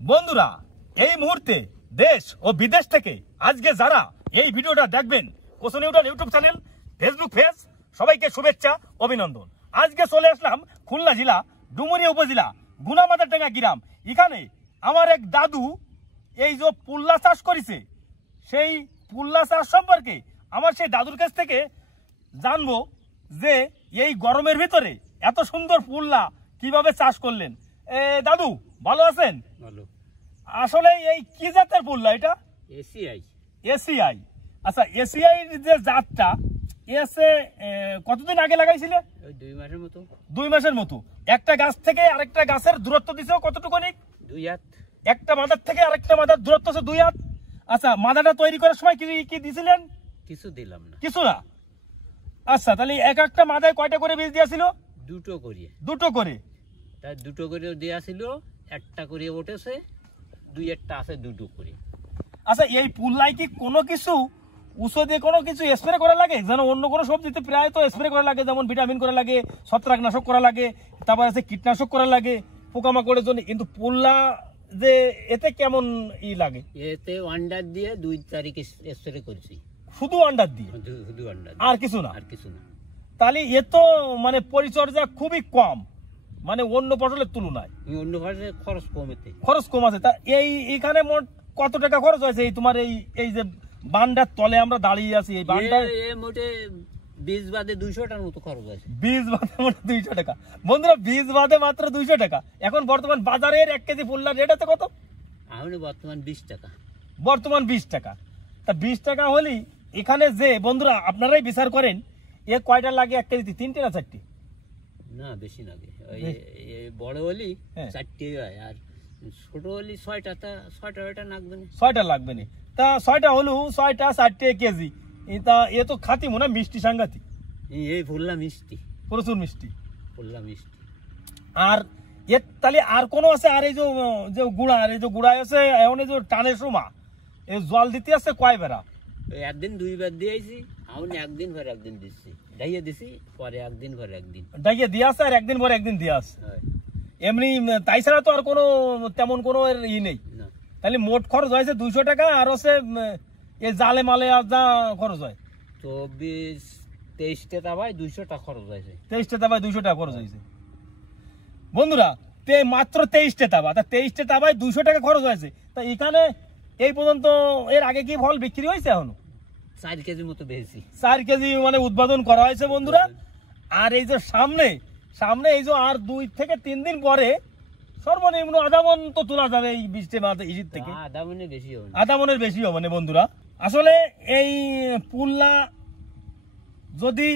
বন্ধুরা, এই মুহূর্তে দেশ ও বিদেশ থেকে আজকে যারা এই ভিডিওটা দেখবেন, কোসো Newton YouTube channel, Facebook page, সবাইকে শুভেচ্ছা, অভিনন্দন। আজকে চলে আসলাম খুলনা জেলা ডুমুরিয়া উপজেলা গুনামাদারডাঙ্গা গ্রাম। এখানে আমার এক দাদু এই যে পুল্লা চাষ করেছে, সেই পুল্লা চাষ সম্পর্কে আমার সেই দাদুর কাছ থেকে জানবো যে এই গরমের ভিতরে এত সুন্দর পুল্লা কিভাবে চাষ করলেন। দাদু ভালো আছেন? ভালো। আসলে এই কি জাতের পুল্লা এটা? এসিআই। এসিআই। আচ্ছা, এসিআই যে জাতটা এসে কতদিন আগে লাগাইছিলে? ওই 2 মাসের মতো। 2 মাসের মতো। একটা গাছ থেকে আরেকটা গাছের দূরত্ব দিছো কতটুকু? 2 হাত। একটা মাদার থেকে আরেকটা মাদার দূরত্ব আছে 2 হাত। আচ্ছা, মাদাটা তৈরি করার সময় কি দিছিলেন? কিছু দিলাম না। কিছু না। আচ্ছা, তাহলে এক একটা মাদায় কয়টা করে বীজ দিয়েছিল? দুটো করে। তাই দুটো করে দেয়া ছিল, একটা করে উঠেছে, 2-1টা আছে দুটো করে। আচ্ছা, এই পুল্লাই কি কোনো কিছু ঔষধে কোনো কিছু স্প্রে করা লাগে? যেন অন্য কোনো সবজিতে প্রায় তো স্প্রে করা লাগে, যেমন ভিটামিন করা লাগে, ছত্রাকনাশক করা লাগে, তারপর আছে কীটনাশক করা লাগে পোকামাকড়ের জন্য। কিন্তু পুল্লা যে এতে কেমন লাগে? এতে আন্ডার দিয়ে 2 তারিখ স্প্রে করেছি। শুধু আন্ডার দিয়ে? শুধু আন্ডার, আর কিছু না? আর কিছু না। তাহলে এ তো মানে পরিচর্যা খুবই কম, মানে অন্য ফসলের তুলনায়। অন্য ফসলের খরচ কম, এতে খরচ কম আছে। তা এইখানে মোট কত টাকা খরচ হয়েছে এই তোমার এই যে বান্ডার তলে আমরা দাঁড়িয়ে আছি, এই বান্ডার মোটে বীজ বাদে 200 টাকার মতো খরচ হয়েছে। বীজ বাদে মোটে 200 টাকা। বন্ধুরা, বীজ বাদে মাত্র 200 টাকা। এখন বর্তমান বাজারের 1 কেজি পুল্লার রেট আছে কত? এখন বর্তমান 20 টাকা। বর্তমান 20 টাকা। তা 20 টাকা হলেই এখানে যে বন্ধুরা আপনারাই বিচার করেন, এ কয়টা লাগে 1 কেজিতে? 3টে না 4টে? না, বেশি লাগে। বড় হলি 4টে হয়, আর ছোট হলি 6টা। তা 6টা লাগবে না। 6টা লাগবে না। তা 6টা হলো 6টা 4টে কেজি। তা এ তো খাতি মনে মিষ্টি সাংঘাতিক। এই ফুল্লা মিষ্টি, প্রচুর মিষ্টি। ফুল্লা মিষ্টি। আর এর তাহলে আর কোনো আছে? আর এই যে গুড়া, আর এই যে গুড়ায় আছে এখন এই যে টানের সময় এই জল দিতে আছে কয় বেড়া? একদিন 2 বার দিয়েছি। আমি একদিন পর একদিন দিচ্ছি, ডাইয়ে দিছি, পরে একদিন পর একদিন ডাইয়ে দিয়ে আসে, আর একদিন পর একদিন দিয়ে আসে। এমনি তাই ছাড়া তো আর কোনো তেমন কোনো নেই। তাহলে মোট খরচ হয়েছে 200 টাকা, আর হচ্ছে এই জালে মালে আর যা খরচ হয় 23টা দাবায় 200 টাকা খরচ হয়েছে। 23টা দাবায় 200 টাকা খরচ হয়েছে। বন্ধুরা, মাত্র 23টা দাবা। তা 23টা দাবায় 200 টাকা খরচ হয়েছে। তা এখানে এই পর্যন্ত এর আগে কি ফল বিক্রি হয়েছে? এখনো 4 কেজির মতো বেশি। 4 কেজি মানে উৎপাদন করা হয়েছে বন্ধুরা। আর এই যে সামনে এই যে আর 2 থেকে 3 দিন পরে সর্বনিম্ন আধা মন তো তোলা যাবে এই বৃষ্টি মাঝে ইজির থেকে। আধা মনের বেশি হবে না বন্ধুরা। আসলে এই পুল্লা যদি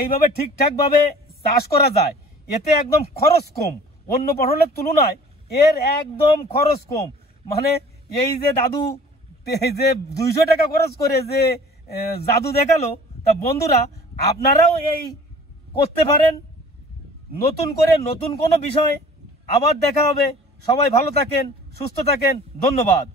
এইভাবে ঠিকঠাক ভাবে চাষ করা যায়, এতে একদম খরচ কম, অন্য ফসলের তুলনায় এর একদম খরচ কম। মানে এই যে দাদু যে 200 টাকা খরচ করে যে জাদু দেখালো, তা বন্ধুরা আপনারাও এই করতে পারেন। নতুন করে নতুন কোনো বিষয় আবার দেখা হবে। সবাই ভালো থাকেন, সুস্থ থাকেন। ধন্যবাদ।